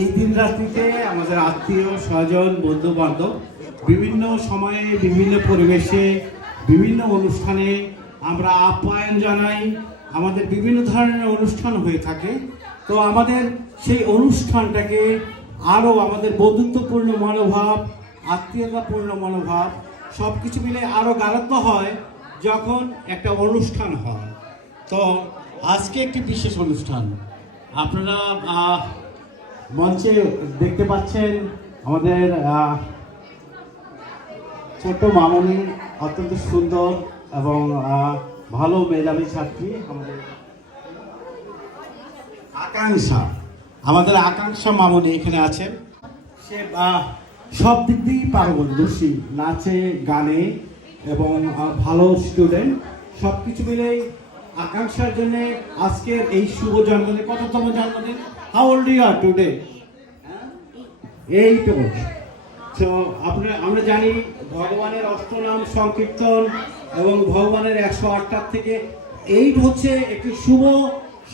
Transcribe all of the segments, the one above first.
এই দিন রাত্রিতে আমাদের আত্মীয় স্বজন বন্ধু বান্ধব বিভিন্ন সময়ে বিভিন্ন পরিবেশে বিভিন্ন অনুষ্ঠানে আমরা আপ্যায়ন জানাই। আমাদের বিভিন্ন ধরনের অনুষ্ঠান হয়ে থাকে। তো আমাদের সেই অনুষ্ঠানটাকে আরও আমাদের বন্ধুত্বপূর্ণ মনোভাব, আত্মীয়তাপূর্ণ মনোভাব সব কিছু মিলে আরও গাঢ়ত্ব হয় যখন একটা অনুষ্ঠান হয়। তো আজকে একটি বিশেষ অনুষ্ঠান আপনারা মঞ্চে দেখতে পাচ্ছেন। আমাদের ছোট্ট মামনি অত্যন্ত সুন্দর এবং ভালো মেধাবী ছাত্রী, আমাদের আকাঙ্ক্ষা মামনি এখানে আছেন। সে সব দিক দিয়েই পারদর্শী, নাচে গানে এবং ভালো স্টুডেন্ট, সব কিছু মিলেই আকাঙ্ক্ষার জন্য আজকের এই শুভ জন্মদিন। কততম জন্মদিন? How old you are today? 8 years। তো আমরা জানি ভগবানের অষ্টনাম সংকীর্তন এবং ভগবানের 108টার থেকে 8 হচ্ছে একটি শুভ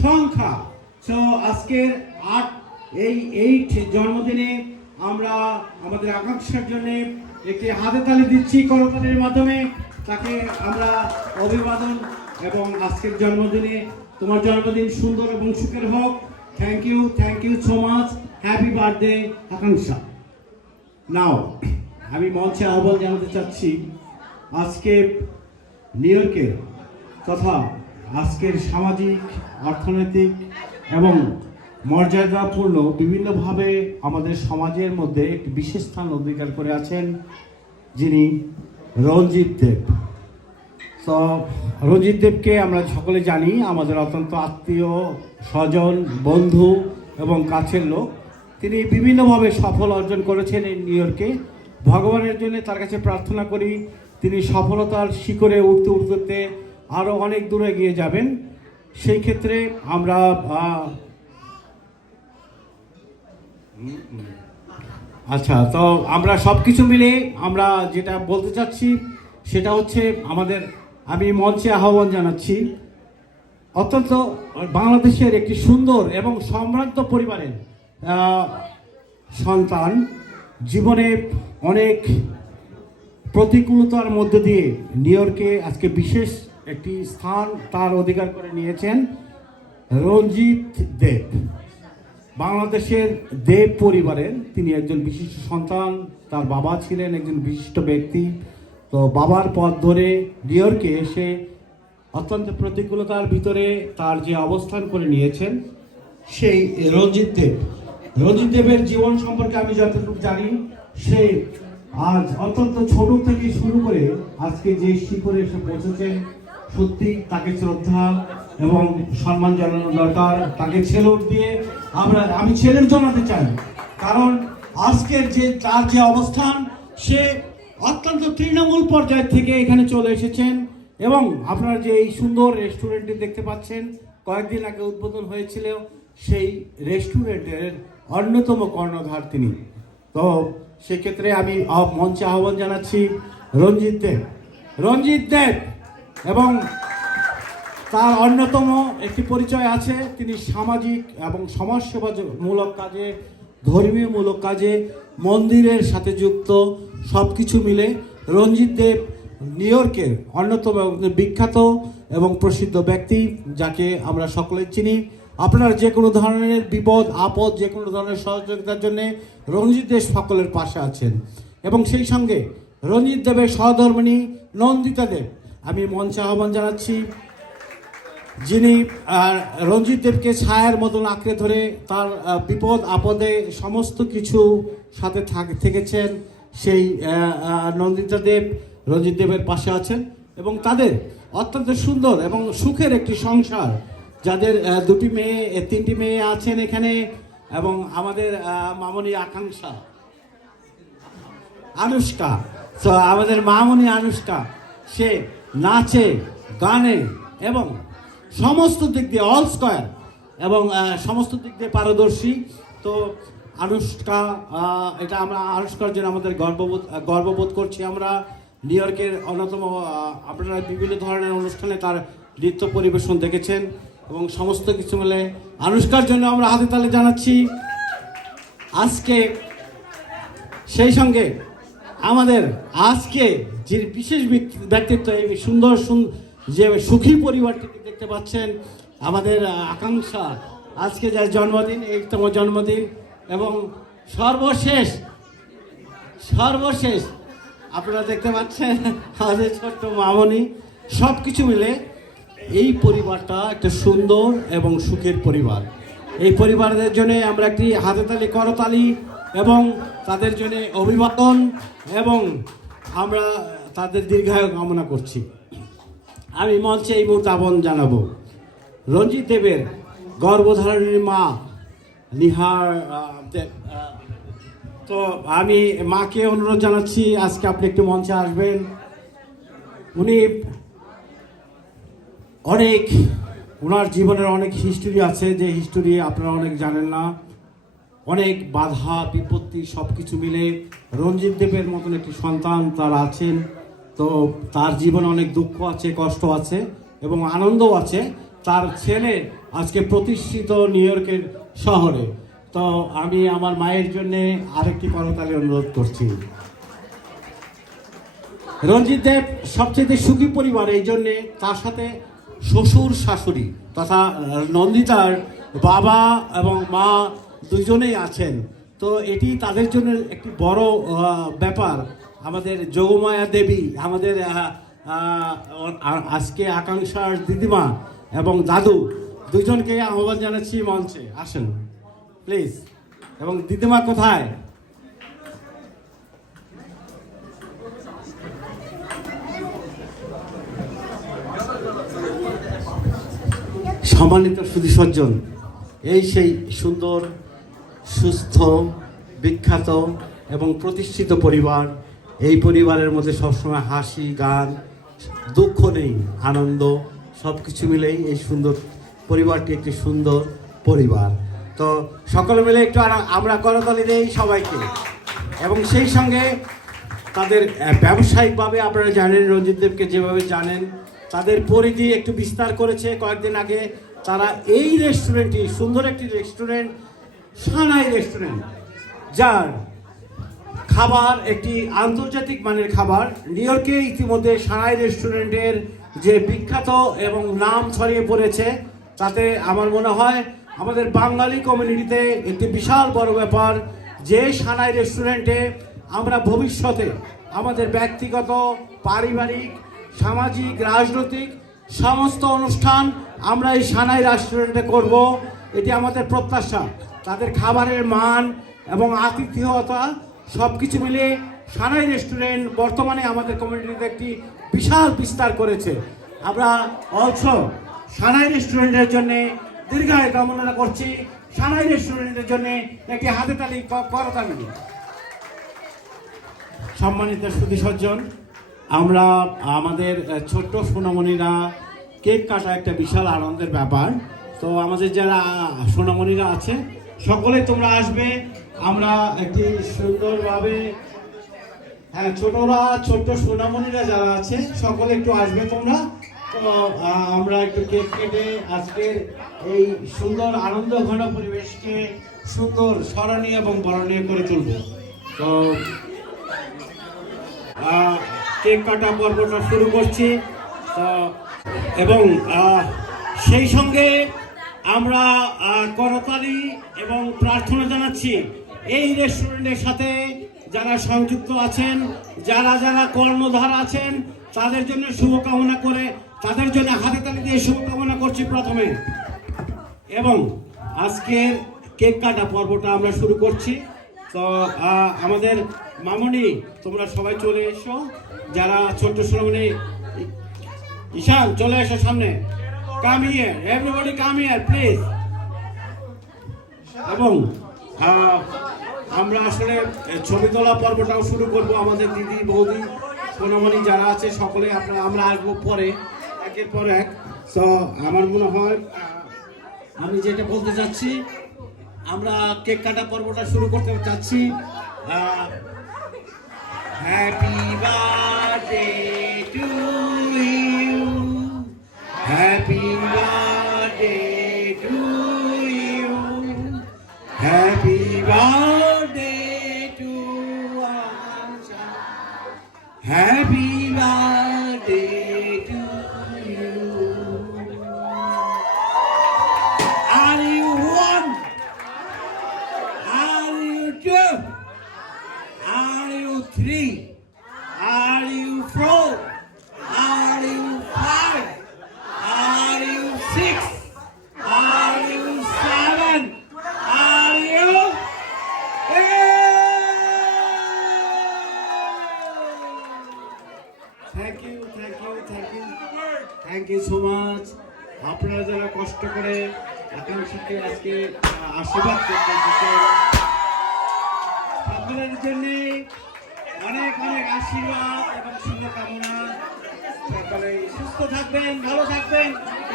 সংখ্যা। তো আজকের 8 জন্মদিনে আমরা আমাদের আকাঙ্ক্ষার জন্য একটি হাতে তালি দিচ্ছি, করতালির মাধ্যমে তাকে আমরা অভিবাদন। এবং আজকের জন্মদিনে তোমার জন্মদিন সুন্দর এবং সুখের হোক। Thank you so much. Happy birthday Akanksha. Now আমি মঞ্চে আহ্বান জানাতে চাচ্ছি আজকে নিউ ইয়র্কের তথা আজকের সামাজিক, অর্থনৈতিক এবং মর্যাদাপূর্ণ বিভিন্নভাবে আমাদের সমাজের মধ্যে একটি বিশেষ স্থান অধিকার করে আছেন যিনি রঞ্জিত দেব। তো রঞ্জিত দেবকে আমরা সকলে জানি, আমাদের অত্যন্ত আত্মীয় স্বজন, বন্ধু এবং কাছের লোক। তিনি বিভিন্নভাবে সফল অর্জন করেছেন এই নিউ ইয়র্কে। ভগবানের জন্য তার কাছে প্রার্থনা করি তিনি সফলতার শিখরে উঠতে উঠতে আরও অনেক দূরে এগিয়ে যাবেন। সেই ক্ষেত্রে আমরা তো আমরা সব কিছু মিলে আমরা যেটা বলতে চাচ্ছি সেটা হচ্ছে আমি মঞ্চে আহ্বান জানাচ্ছি অত্যন্ত বাংলাদেশের একটি সুন্দর এবং সম্ভ্রান্ত পরিবারের সন্তান, জীবনে অনেক প্রতিকূলতার মধ্যে দিয়ে নিউ ইয়র্কে আজকে বিশেষ একটি স্থান তার অধিকার করে নিয়েছেন রঞ্জিত দেব। বাংলাদেশের দেব পরিবারের তিনি একজন বিশিষ্ট সন্তান। তার বাবা ছিলেন একজন বিশিষ্ট ব্যক্তি। তো বাবার পথ ধরে নিউ ইয়র্কে এসে অত্যন্ত প্রতিকূলতার ভিতরে তার যে অবস্থান করে নিয়েছেন সেই রঞ্জিত দেবের জীবন সম্পর্কে আমি যতটুকু জানি, সে আজ অত্যন্ত ছোট থেকে শুরু করে আজকে যে শিখরে এসে পৌঁছেছেন, সত্যি তাকে শ্রদ্ধা এবং সম্মান জানানো দরকার। তাকে ছেলট দিয়ে আমি ছেলের জানাতে চাই, কারণ আজকের তার যে অবস্থান, সে অত্যন্ত তৃণমূল পর্যায় থেকে এখানে চলে এসেছেন। এবং আপনারা যে এই সুন্দর রেস্টুরেন্টটি দেখতে পাচ্ছেন, কয়েকদিন আগে উদ্বোধন হয়েছিল, সেই রেস্টুরেন্টের অন্যতম কর্ণধার তিনি। তো সেক্ষেত্রে আমি মঞ্চে আহ্বান জানাচ্ছি রঞ্জিত দেব। এবং তার অন্যতম একটি পরিচয় আছে, তিনি সামাজিক এবং সমাজসেবামূলক কাজে, ধর্মীয়মূলক কাজে, মন্দিরের সাথে যুক্ত, সব কিছু মিলে রঞ্জিত দেব নিউ ইয়র্কের অন্যতম বিখ্যাত এবং প্রসিদ্ধ ব্যক্তি, যাকে আমরা সকলে চিনি। আপনার যে কোনো ধরনের বিপদ আপদ, যে কোনো ধরনের সহযোগিতার জন্য রঞ্জিত দেব সকলের পাশে আছেন। এবং সেই সঙ্গে রঞ্জিত দেবের সহধর্মিণী নন্দিতা দেব আমি মঞ্চে আহ্বান জানাচ্ছি, যিনি রঞ্জিত দেবকে ছায়ার মতন আঁকড়ে ধরে তার বিপদ আপদে সমস্ত কিছু সাথে থেকেছেন। সেই নন্দিতা দেব রঞ্জিত দেবের পাশে আছেন এবং তাদের অত্যন্ত সুন্দর এবং সুখের একটি সংসার, যাদের 2টি মেয়ে 3টি মেয়ে আছেন এখানে। এবং আমাদের মামনি আনুষ্কা, তো আমাদের মামনি আনুষ্কা, সে নাচে গানে এবং সমস্ত দিক দিয়ে অল স্কয়ার এবং সমস্ত দিক দিয়ে পারদর্শী। তো আনুষ্কা, এটা আমরা আনুষ্কার জন্য আমাদের গর্ববোধ করছি। আমরা নিউ ইয়র্কের অন্যতম, আপনারা বিভিন্ন ধরনের অনুষ্ঠানে তার নৃত্য পরিবেশন দেখেছেন এবং সমস্ত কিছু মিলে আনুষ্কার জন্য আমরা হাতে তালি জানাচ্ছি। আজকে সেই সঙ্গে আমাদের আজকে যে বিশেষ ব্যক্তিত্ব, এই সুন্দর যে সুখী পরিবারটিকে দেখতে পাচ্ছেন, আমাদের আকাঙ্ক্ষা আজকে যার জন্মদিন, 8তম জন্মদিন, এবং সর্বশেষ আপনারা দেখতে পাচ্ছেন আমাদের ছোট্ট মামনি। সব কিছু মিলে এই পরিবারটা একটা সুন্দর এবং সুখের পরিবার। এই পরিবারদের জন্য আমরা একটি হাতে তালি, করতালি এবং তাদের জন্য অভিবাদন এবং আমরা তাদের দীর্ঘায়ু কামনা করছি। আমি মঞ্চে এই মুহূর্তে আহ্বান জানাবো রঞ্জিত দেবের গর্ভধারণীর মা নিহার দেব। তো আমি মাকে অনুরোধ জানাচ্ছি আজকে আপনি একটু মঞ্চে আসবেন। উনি ওনার জীবনের অনেক হিস্টোরি আছে, যে হিস্টোরি আপনারা অনেক জানেন না। অনেক বাধা বিপত্তি সব কিছু মিলে রঞ্জিত দেবের মতন একটি সন্তান তার আছেন। তো তার জীবনে অনেক দুঃখ আছে, কষ্ট আছে এবং আনন্দও আছে। তার ছেলে আজকে প্রতিষ্ঠিত নিউ ইয়র্কের শহরে। তো আমি আমার মায়ের জন্য আরেকটি করতালি অনুরোধ করছি। রঞ্জিত দেব সবচেয়ে সুখী পরিবার, এই জন্যে তার সাথে শ্বশুর শাশুড়ি তথা নন্দিতার বাবা এবং মা দুজনেই আছেন। তো এটি তাদের জন্য একটি বড় ব্যাপার। আমাদের যোগমায়া দেবী, আমাদের আজকে আকাঙ্ক্ষার দিদিমা এবং দাদু দুজনকে আহ্বান জানাচ্ছি মঞ্চে আসেন প্লিজ। এবং দিদিমা কোথায়? সম্মানিত সুধী সজ্জন, এই সেই সুন্দর, সুস্থ, বিখ্যাত এবং প্রতিষ্ঠিত পরিবার। এই পরিবারের মধ্যে সবসময় হাসি, গান, দুঃখ নেই, আনন্দ সব কিছু মিলেই এই সুন্দর পরিবারটি একটি সুন্দর পরিবার। তো সকলে মিলে একটু আমরা করতালি দেই সবাইকে। এবং সেই সঙ্গে তাদের ব্যবসায়িকভাবে আপনারা জানেন, রঞ্জিত দেবকে যেভাবে জানেন, তাদের পরিধি একটু বিস্তার করেছে। কয়েকদিন আগে তারা এই রেস্টুরেন্টটি, সুন্দর একটি রেস্টুরেন্ট, সানাই রেস্টুরেন্ট, যার খাবার একটি আন্তর্জাতিক মানের খাবার। নিউ ইয়র্কে ইতিমধ্যে সানাই রেস্টুরেন্টের যে বিখ্যাত এবং নাম ছড়িয়ে পড়েছে, তাতে আমার মনে হয় আমাদের বাঙালি কমিউনিটিতে একটি বিশাল বড় ব্যাপার যে সানাই রেস্টুরেন্টে আমরা ভবিষ্যতে আমাদের ব্যক্তিগত, পারিবারিক, সামাজিক, রাজনৈতিক সমস্ত অনুষ্ঠান আমরা এই সানাই রেস্টুরেন্টে করব। এটি আমাদের প্রত্যাশা। তাদের খাবারের মান এবং আতিথেয়তা সব কিছু মিলে সানাই রেস্টুরেন্ট বর্তমানে আমাদের কমিউনিটিতে একটি বিশাল বিস্তার করেছে। আমরা অলসো সানাই রেস্টুরেন্টের জন্য দীর্ঘায়ু কামনা করছি। সানাই রেস্টুরেন্টের জন্য একটি হাতে তালি, করতালি। সম্মানিত সুধী সজ্জন, আমরা আমাদের ছোট্ট সোনামণিরা কেক কাটা একটা বিশাল আনন্দের ব্যাপার। তো আমাদের যারা সোনামণিরা আছে সকলে তোমরা আসবে। আমরা একটি সুন্দরভাবে, হ্যাঁ, ছোট্ট সোনামণিরা যারা আছে সকলে একটু আসবে তোমরা। তো আমরা একটু কেক কেটে আজকের এই সুন্দর আনন্দ ঘন পরিবেশকে সুন্দর স্মরণীয় এবং বরণীয় করে তুলব। তো কেক কাটা পর্বটা শুরু করছি। তো এবং সেই সঙ্গে আমরা করতালি এবং প্রার্থনা জানাচ্ছি এই রেস্টুরেন্টের সাথে যারা সংযুক্ত আছেন, যারা যারা কর্ণধার আছেন, তাদের জন্য শুভকামনা করে, তাদের জন্য হাতে তালি দিয়ে শুভকামনা করছি প্রথমে। এবং আজকের কেক কাটা পর্বটা আমরা শুরু করছি। তো আমাদের মামনি, তোমরা সবাই চলে এসো। যারা ছোট্ট সোনামণি, ঈশান চলে এসো সামনে। Come here, everybody come here please. এবং আমরা আসলে ছবি তোলা পর্বটাও শুরু করব। আমাদের দিদি, বৌদি, সোনামণি যারা আছে সকলে আমরা আসবো পরে, একের পর এক। তো আমার মনে হয় আমি যেটা বলতে চাচ্ছি, আমরা কেক কাটা পর্বটা শুরু করতে চাচ্ছি। Happy birthday to you, happy birthday to you, happy birthday 3? Are you 4? Are you 5? Are you 6? Are you 7? Are you 8? Thank you, thank you, thank you. Thank you so much. আপনারা যারা কষ্ট করে আকাঙ্ক্ষীকে আজকে আশীর্বাদ করতে দিচ্ছেন, সকলের জন্য অনেক অনেক আশীর্বাদ এবং শুভকামনা। সকলে সুস্থ থাকবেন, ভালো থাকবেন,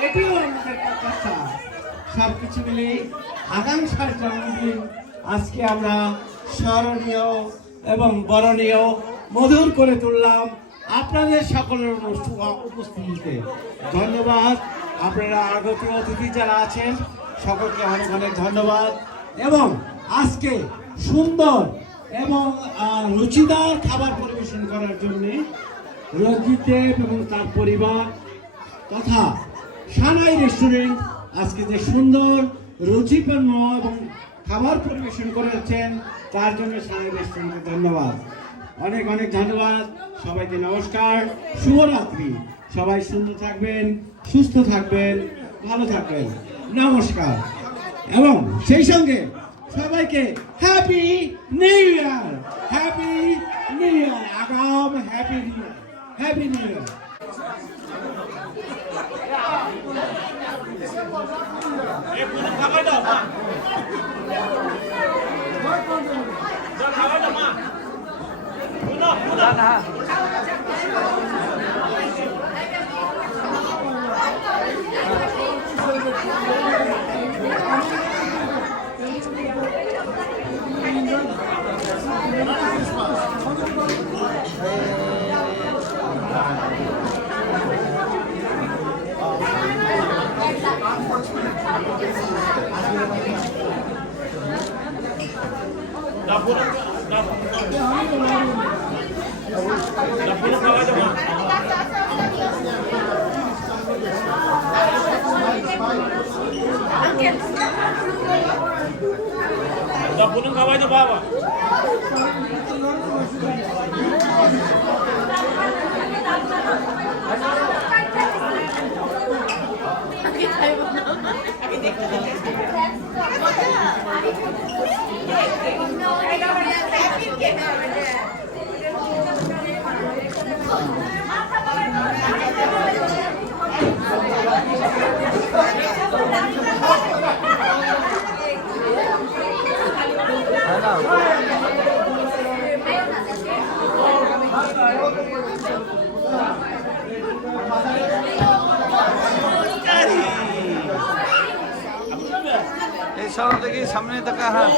এটিও আমাদের প্রত্যাশা। সব কিছু মিলে আকাঙ্ক্ষার জন্মদিন আজকে আমরা স্মরণীয় এবং বরণীয় মধুর করে তুললাম আপনাদের সকলের উপস্থিতিতে। ধন্যবাদ। আপনারা আগত অতিথি যারা আছেন সকলকে অনেক অনেক ধন্যবাদ। এবং আজকে সুন্দর এবং রুচিদার খাবার পরিবেশন করার জন্যে রঞ্জিত দেব এবং তার পরিবার তথা সানাই রেস্টুরেন্ট আজকে যে সুন্দর রুচিপূর্ণ এবং খাবার পরিবেশন করেছেন তার জন্য সানাই রেস্টুরেন্টকে ধন্যবাদ। অনেক অনেক ধন্যবাদ। সবাইকে নমস্কার, শুভরাত্রি। সবাই সুন্দর থাকবেন, সুস্থ থাকবেন, ভালো থাকবেন। নমস্কার। এবং সেই সঙ্গে সবাইকে happy new year, happy new year, আগাম happy new year, happy new year. Punong kaway na baba. এই সব দেখি সামনে দেখা। হ্যাঁ,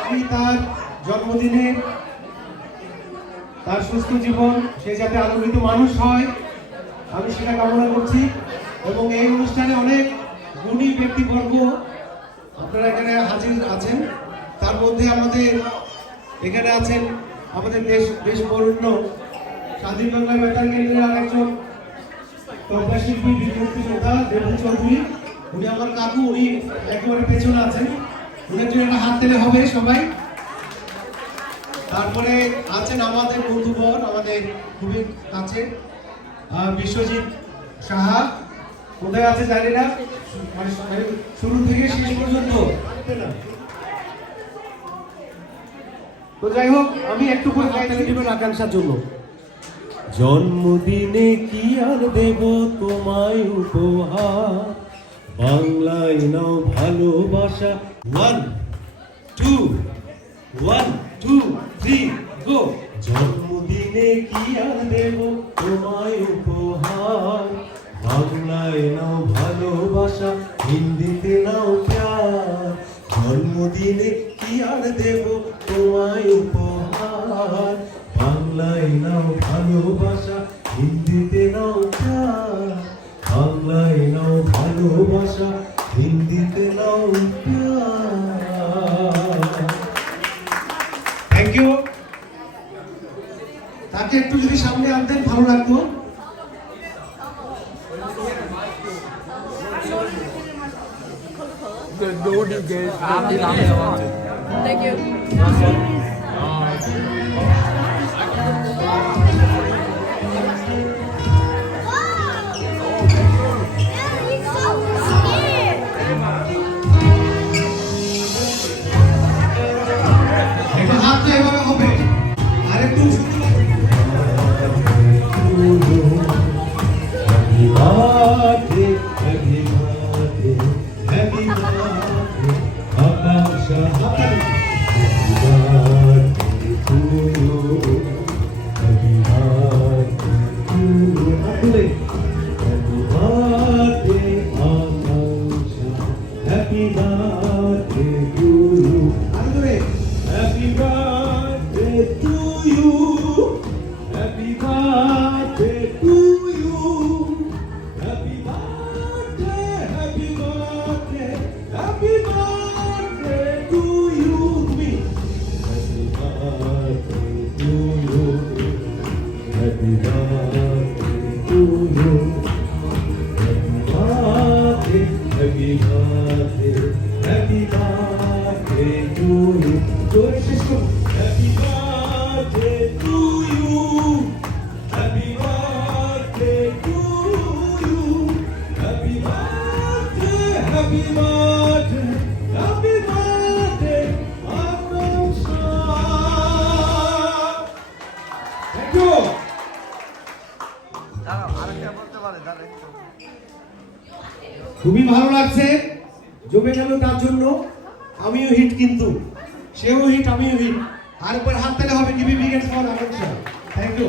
আমি তার জন্মদিনে তার সুস্থ জীবন, সে যাতে আনন্দিত মানুষ হয়, আমি সেটা কামনা করছি। এবং এই অনুষ্ঠানে অনেক গুণী ব্যক্তিবর্গ আপনারা এখানে হাজির আছেন। তার মধ্যে আমাদের এখানে আছেন আমাদের দেশ বরণ্য স্বাধীন বাংলা বেতার কেন্দ্রের আরেকজন তবলা শিল্পী, বিমুক্তি যোদ্ধা দেবু চৌধুরী। উনি আমার কাকু, উনি একেবারে পেছনে আছেন। উনার জন্য একটা হাত দিলে হবে সবাই। তারপরে আছেন আমাদের বন্ধুবর, আমাদের খুবই কাছে বিশ্বজিৎ সাহা। কোথায় আছে জানি না, মানে শুরু থেকে শেষ পর্যন্ত। তো যাই হোক, আমি একটু করে গাইতে দিবেন আকাঙ্ক্ষার জন্য। জন্মদিনে কি আর দেব তোমায় উপহার, বাংলায় নাও ভালোবাসা। 1 2 1 2 3 গো। জন্মদিনে কি আর দেব তোমায় উপহার, বাংলায় নাও ভালোবাসা, হিন্দিতে নাও প্যার। জন্মদিনে কি আর দেব তোমায় উপহার, বাংলায় নাও ভালোবাসা, হিন্দিতে নাও প্যার। বাংলায় নাও ভালোবাসা, হিন্দিতে নাও প্যার। Thank you. তাকে একটু যদি সামনে আনতেন ভালো লাগতো। Thank you. একটু হাতটা এভাবে হবে আর একটু Happy birthday to you. Happy birthday to you. Happy birthday to you. Happy birthday, happy birthday, happy birthday to you. Me. Happy birthday to you. Happy birthday to you. Happy birthday, happy birthday to you. Happy birthday to you. Happy birthday to you. Happy birthday, happy birthday, happy birthday, Akanksha. Thank you. দাঁড়াও আরেকটা বলতে পারে দাঁড়াও একটু। খুবই ভালো লাগছে, জমে গেল তার জন্য। আমিও হিট, কিন্তু সেও হিট, আমিও হিট। আর উপর হাত তালে হবে টিভি বিগেট ফর আকাঙ্ক্ষা। Thank you.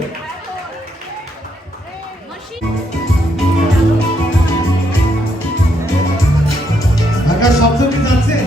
আকাশ শব্দ কি যাচ্ছে?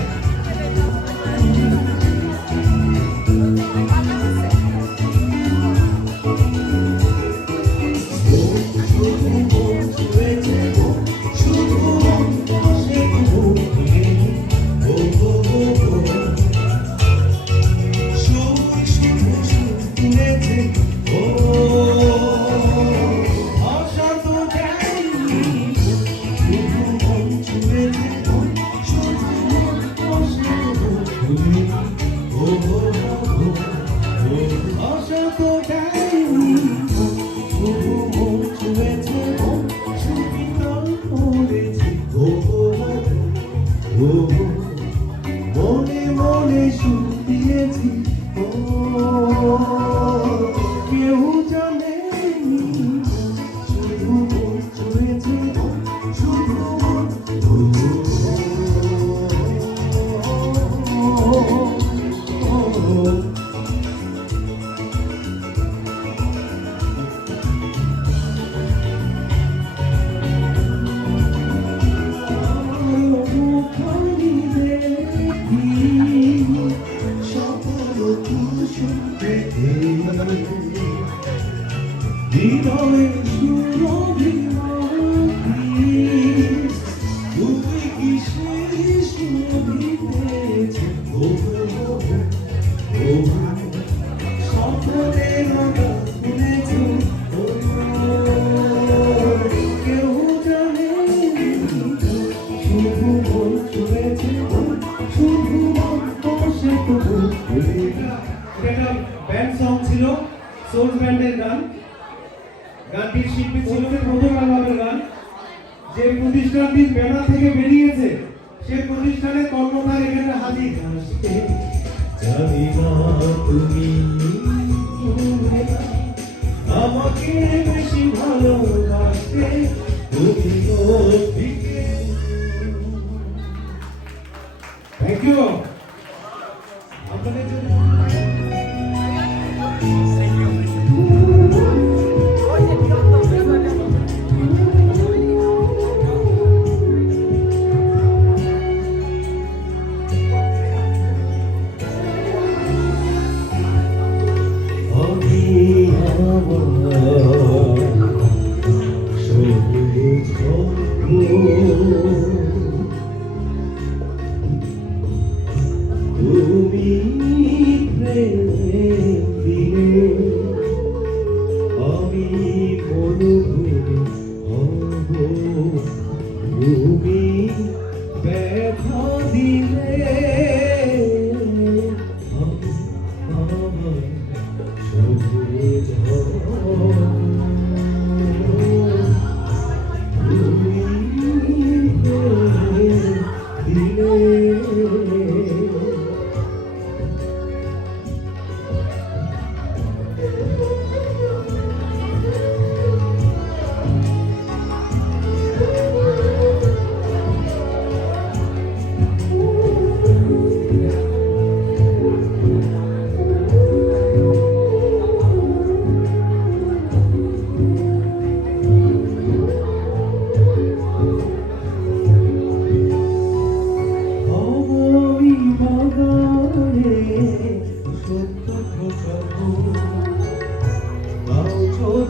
মনে মনে সুর দিয়েছি, কেউ জানেনি, শুধু চলেছে শুধু। হৃদয়ে সুরভিমাতি, তুই কি সেই সুরভিতেছে, স্বপ্নের কথা শুনেছি, কেউ জানে শুধু মন চলেছে, শুধু মন বসে তবু। এটা একটা ব্যান্ড সং ছিল, সোলস ব্যান্ডের গান। গানটির শিল্পী ছিল প্রথম অ্যালবামের গান। যে প্রতিষ্ঠানটির ব্যানার থেকে বেরিয়েছে সেই প্রতিষ্ঠানের কর্মধার এখানে হাজির। জানি না তুমি আমাকে বেশি ভালোবাসতে, তুমি ওদিকে। Thank you. আপনাদের জন্য তুমি প্রেম দিয়ে আমি মরুভূমি হব, তুমি ব্যথা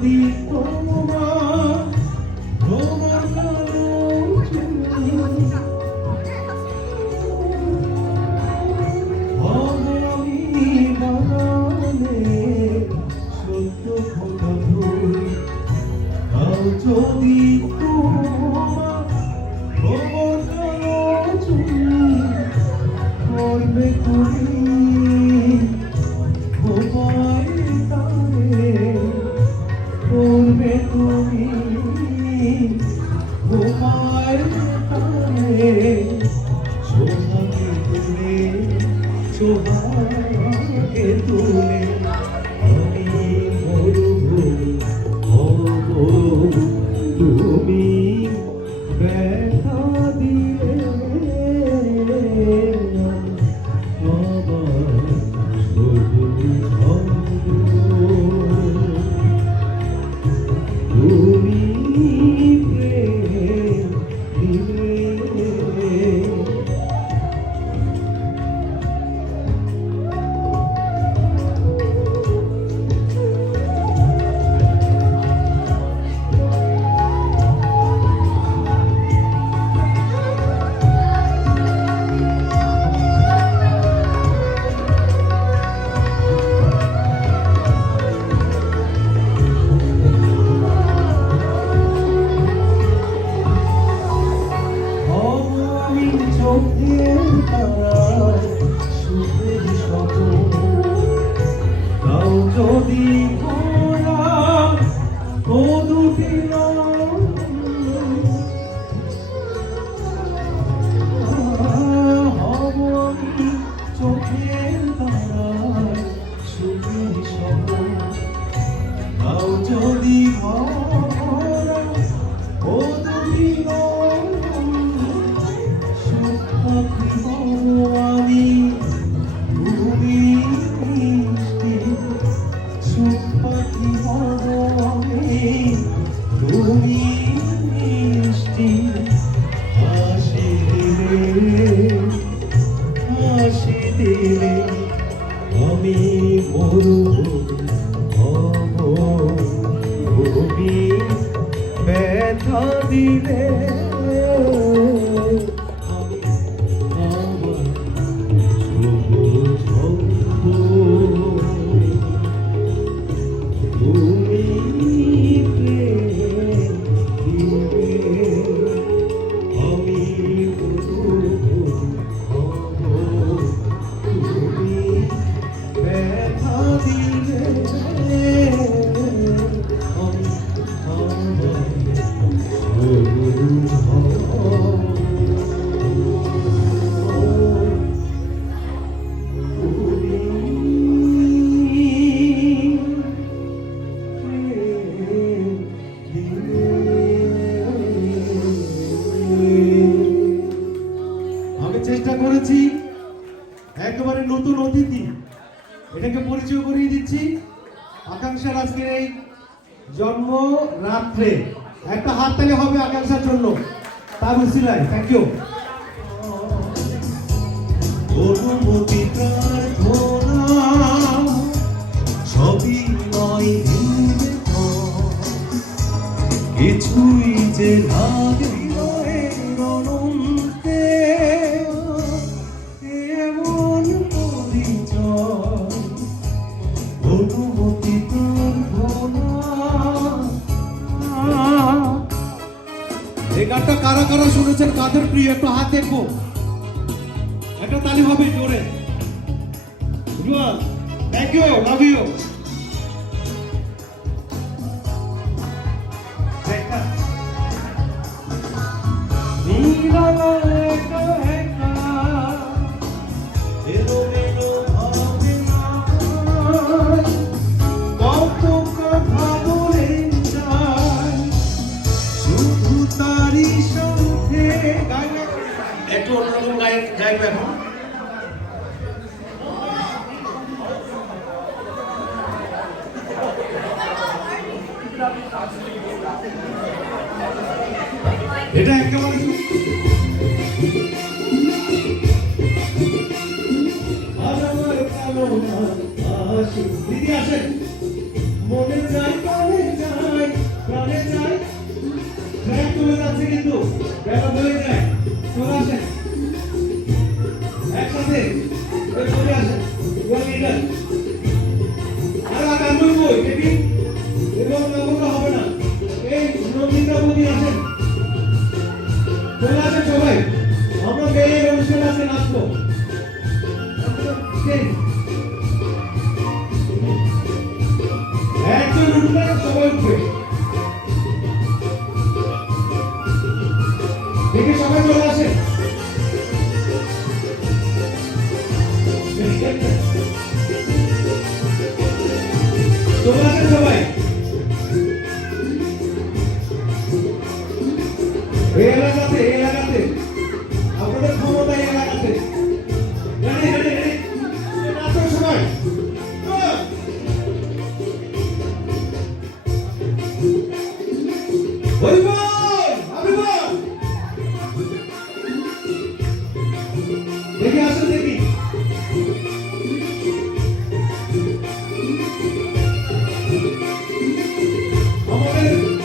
যদি তোমার তোমার কালো আমি বাগানে সত্য ফোটা ফুল তাও যদি তোমার তোমার কালো করবে তুমি ঘুমায় তারে করবে তুমি ঘুমায় তারে সোহাগে তুলে সোহাগে তুলে আমি মরুভূমি হব তুমি ব্যথা দিলে যদি ঘোরা ও দুটি হব আমি চোখের তারায় সুখের স্বপ্ন তাও যদি ঘোরা ও দুটি সুখ পাখি আমি তুমি সুখী মরমে তুমি মিষ্টি হাসি দিলে আমি মরুভূমি হব তুমি ব্যথা দিলে আমি আমার চেষ্টা করেছি একেবারে নতুন অতিথি এটাকে পরিচয় করিয়ে দিচ্ছি আকাঙ্ক্ষার আজকের এই জন্ম রাত্রে একটা হাততালি হবে আকাঙ্ক্ষার জন্য তার উসিলায় থ্যাংক ইউ অনুমতি প্রার্থনা সবই নয় কিছুই যে লাগে এই গানটা কারা কারা শুনেছেন কাদের প্রিয় একটু হাত দেখবো একটা তালি হবে জোরে থ্যাংক ইউ লাভ ইউ একটু অন্যরকম গায়ক গাইবে এখন এটা একেবারে দিদি আসেন মনে যায় বেলা বলে যায় চলে আসেন একসাথে চলে আসেন আর আগামী বই দেখি এবং নমুনা হবে না এই নবীনরা বুদ্ধি আছেন চলে আসেন সবাই আমরা মেয়ের অনুষ্ঠান আছে নাচবো একজন উঠলে সবাই উঠবে দেখে সবাই চলে আসে চলে আসেন সবাই এই এলাকাতে আপনাদের ক্ষমতা এই এলাকাতে নাচো সবাই দেখি আসেন দেখি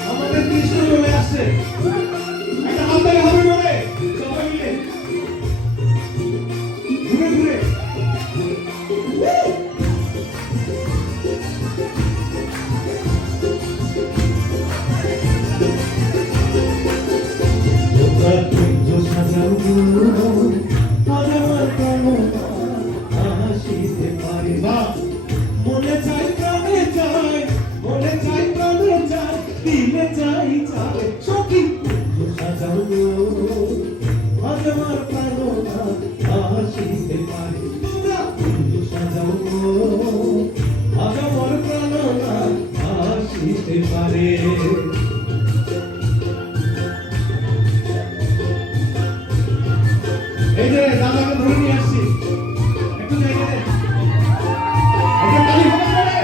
আমাদের কৃষ্ণ চলে আসছে একটা হাততালি হবে বলে সবাই মিলে ঘুরে ঘুরে মনে চাই প্রাণে চাই মনে চাই প্রাণে চাই দিলে চাই চাই সখী সাজাও গো আজ আমার প্রাণ আসিতে পারে সাজাও গো আজ আমার প্রাণ আসিতে পারে এই যে দাদাকে ধরে নিয়ে আসছি একটু জায়গা দে একটা তালি হবে বলে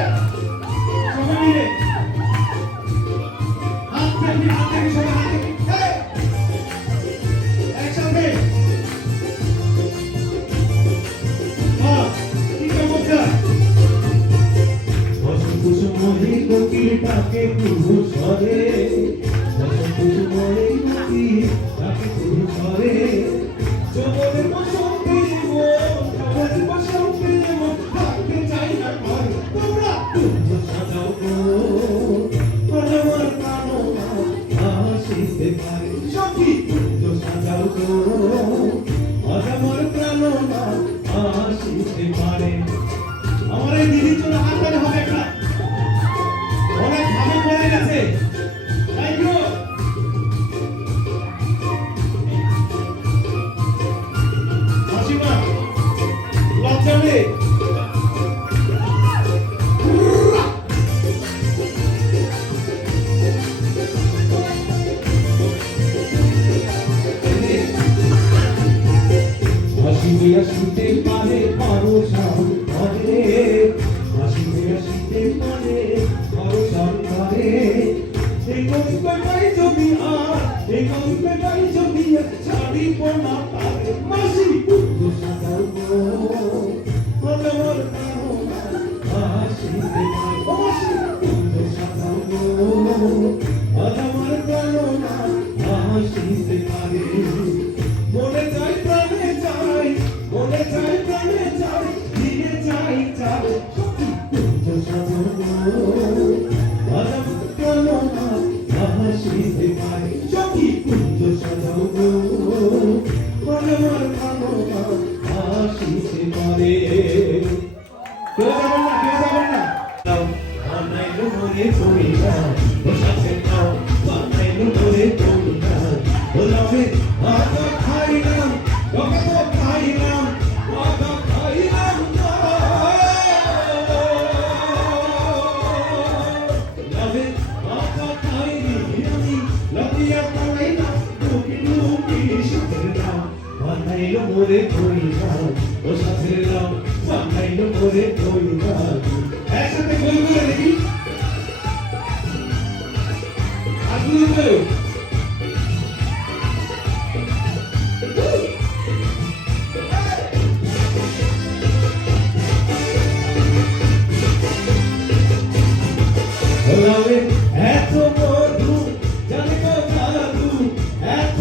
সবাই মিলে হাত থেকে সবাই হাত থেকে একসাথে কি চমৎকার কুসুমে কোকিলটাকে কুসরে কুসুমে কোকিলটাকে কুসরে চোখের বসন্তে চোখের বসন্তে থাকতে চাই না ঘর তোমরা সাজাও গো আমার প্রাণ আসিতে পারে সখী সাজাও গো আমার প্রাণ আসিতে পারে আমার এই দিদির জন্য হাততালি হবে একটা অনেক ভালো পড়ে গেছে থ্যাংক ইউ লজ্জা নেই আসিতে পারে ভরসা করে আসিতে পারে ভরসা করে এই গল্পটাই যদি আর এই গল্পটাই যদি ছাড়ি পোনা পারে মাসি সাজাও গো আমার আসিতে পারে মাসি সাজাও গো আমার প্রাণ আসিতে পারে মনে চাই প্রাণে চাই মনে চাই প্রাণে চাই দিয়ে চাই চাই সাজাও গো আমার প্রাণ আসিতে পারে সখী কুঞ্জ সাজাও গো আমার প্রাণ আসিতে পারে কেউ যাবেন না বানাইলো মনে চড়ি না ও সাথে খাও বানাইলো মনে চড়ি না ও লাভে আটা খাইলাম তোকে তো খাইলাম আটা খাইলাম না লাভে আটা খাইনি আমি লাভিয়া খাইলাম টুকি টুকি সাথে দাও বানাইলো মনে চড়ি না ও সাথে দাও বানাইলো মনে চড়ি না একসাথে বলবো দেখি আগুন গেল এত মধু জানে তো জাদু এত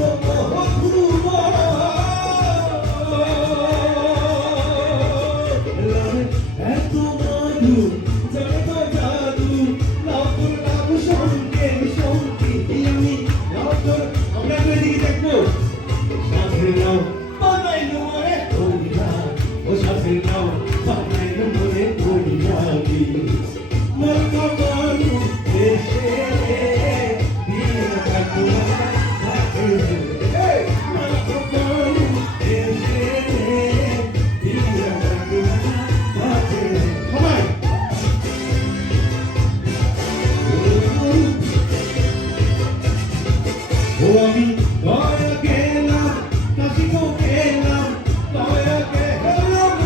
আমি দয়া গেলাম কাশি গো গেলাম দয়া গেলাম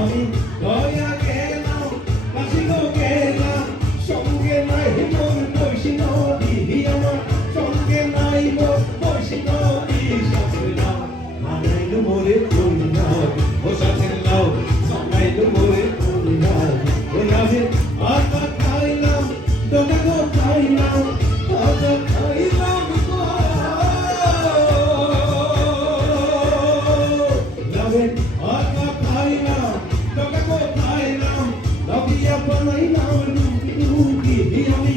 আমি দয়া গেলাম কাশি গো গেলাম সঙ্গে নাই মোর বৈষ্ণবী আমার সঙ্গে নাই মোর বৈষ্ণবী শাস্ত্রীরা বানাইলো মোরে কন্যা ও শাস্ত্রীরাও বানাইলো মোরে কন্যা ও আমি আটা খাইলাম তোকে গো খাইলাম আটা খাইলাম লাভে আটা খাইলাম তোকে গো খাইলাম লাভিয়া বানাইলাম রুটি রুটি আমি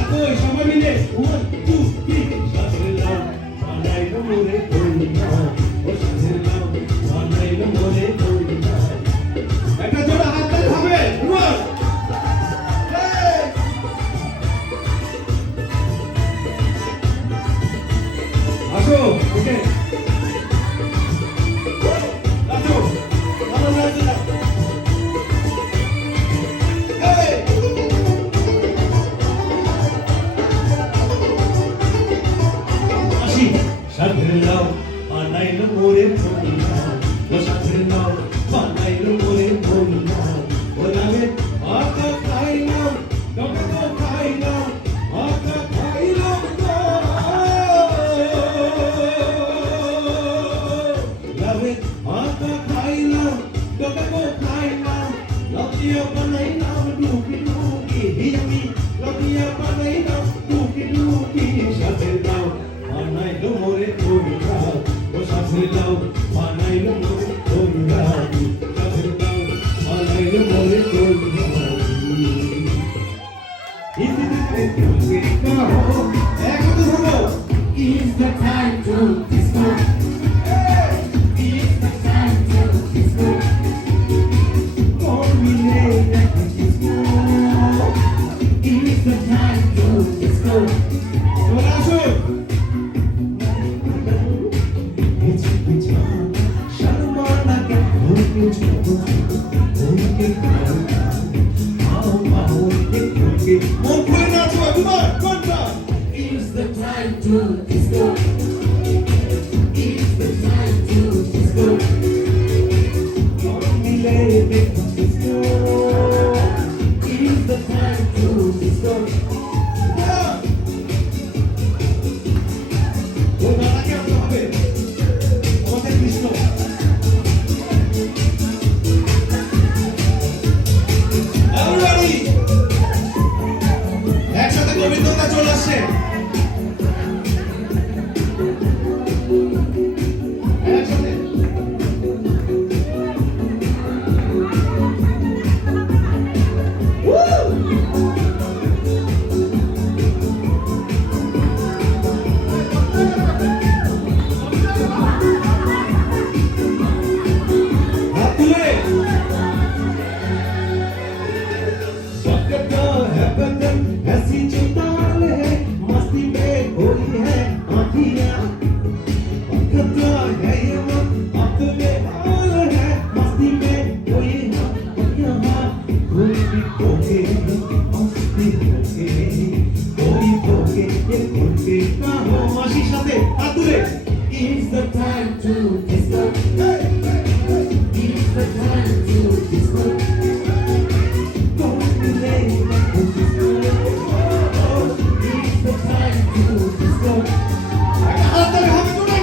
একই সবাই মিলে 1 2 3 শাস্ত্রীরাও বানাইলো মোরে কন্যা ও শাস্ত্রীরাও বানাইলো মোরে কন্যা একটা জোড়া হাত তালি হবে রুয়াল আসো ওকে আসো আমার নাচে না এই আসি সাধলাও বানাইলো মোরে কন্যা ও সাধলাও বানাইলো মোরে কন্যা ও নামে আকা খাইলাম তোকে তো খাইলাম আকা খাইলাম লাভে আকা খাইলাম তোকে তো খাইলাম লতিয়া বানাইলাম ডুকি ডুকি আমি লতিয়া বানাইলাম ডুকি ডুকি সাধলাও বানাইলো মোরে কন্যা ও সাধলাও বানাইলো মোরে কন্যা সাধলাও বানাইলো মোরে কন্যা It's the time to disco. It's the time to disco. It's the time to disco. It's the time to disco. It's the time to disco. It's the time to disco. একসাথে গোবিন্দতা চলে আসছে একসাথে হাত তুলে वक्त है बदन ऐसी चुताल है मस्ती में खोई है आँखियाँ वक्त है ये वक्त अपने हाल है मस्ती में खोई है यहाँ कोई भी खोके मस्ती खोके कोई खोके ये खोके ना हो माशी साथे हाथ तुले It's the time to disco. It's the time to disco. It's the time to disco. হাত তুলে হাত তুলে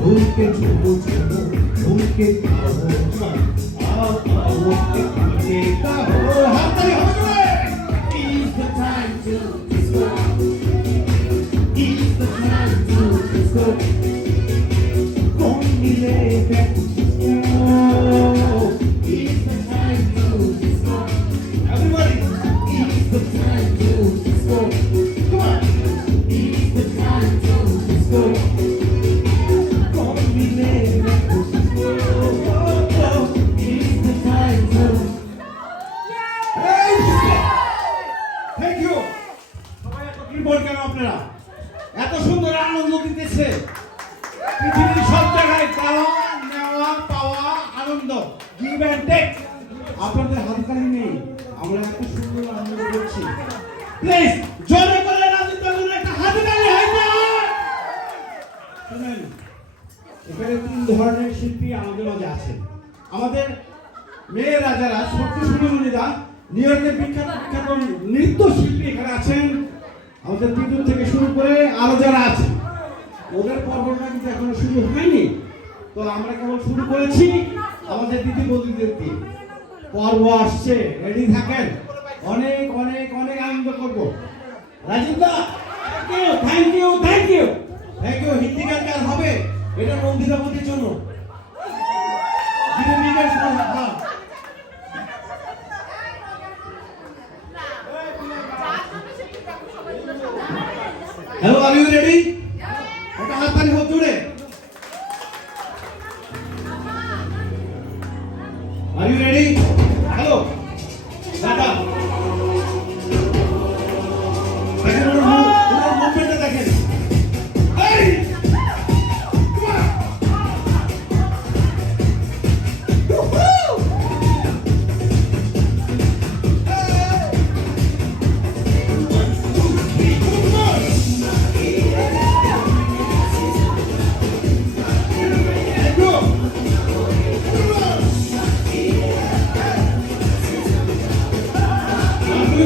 भूल के झूमो झूमो भूल के गाओ आओ आओ के पीछे का हो हाथ ताली हो गए It's the time to disco. It's the time to disco. कौन मिलेगा तुझको It's the time to disco. everybody It's the time to disco. come on It's the time to disco. कौन मिलेगा तुझको It's the time to. Thank you সবাই এত report কেন আপনারা এত সুন্দর আনন্দ দিতেছে পৃথিবীর সব জায়গায় পাওয়া নেওয়া পাওয়া আনন্দ গিভ অ্যান্ড টেক আপনাদের হাততালি নেই আমরা এত সুন্দর আনন্দ করছি প্লিজ জোরে করে রাজনীতির জন্য একটা হাততালি হইতে শুনেন এখানে তিন ধরনের শিল্পী আমাদের মাঝে আছেন আমাদের মেয়েরা যারা ছোট্ট সুন্দরীরা নিউ ইয়র্কের বিখ্যাত বিখ্যাত নৃত্য শিল্পী এখানে আছেন আমাদের বিদ্যুৎ থেকে শুরু করে আরো যারা আছেন ওদের পর্বটা কিন্তু এখনো শুরু হয়নি তো আমরা কেবল শুরু করেছি আমাদের দিদি বৌদিদের দিয়ে পর্ব আসছে রেডি থাকেন অনেক অনেক অনেক আনন্দ করবো Rajib da thank you thank you thank you Hindi গান কার হবে এটা নন্দিতা বৌদির জন্য Hello, are you ready? একটা হাততালি হোক জোরে। Are you ready? Hello. দাদা। দেখেন ওনার মুভমেন্টটা দেখেন। এই! Come on! Woohoo!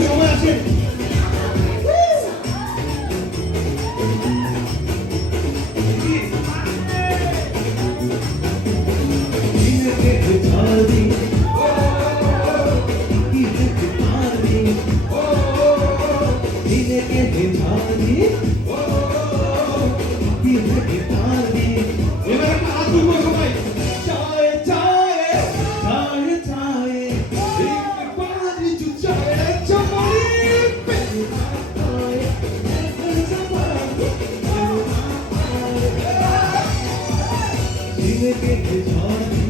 সময় আছে এবার একটা হাত তুলবো সবাই চায় চায় চায় চায় एक बारी जो चाहे चमारी पे जीने के जानी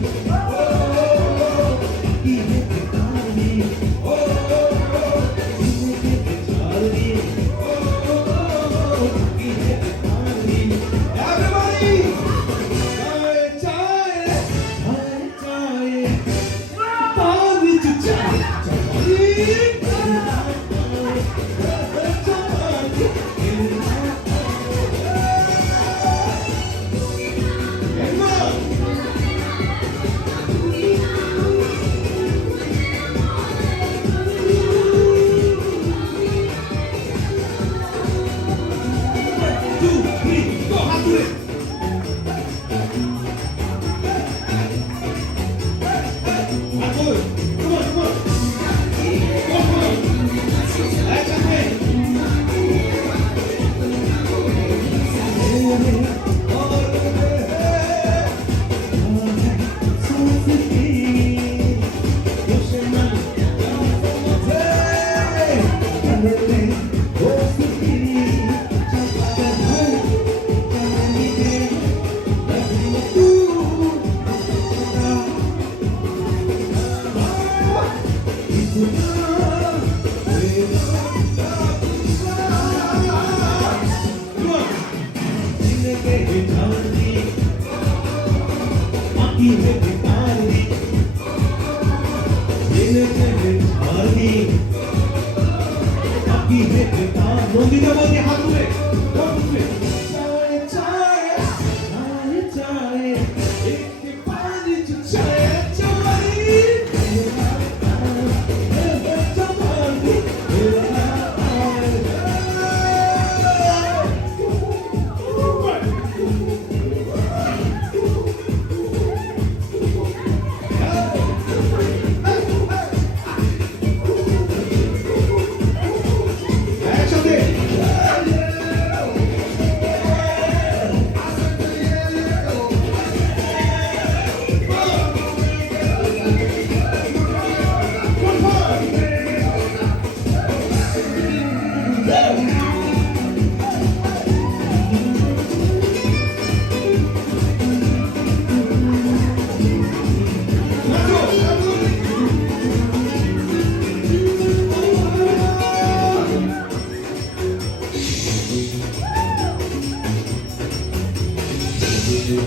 जीने के जानी जीने के जानी जीने के जानी everybody चाहे चाहे चाहे बारी जो चाहे নন্দিতা বলতে হাত তুলে চায় চায় চায় চায় একটি পানি চায় চামারি চামারি Happy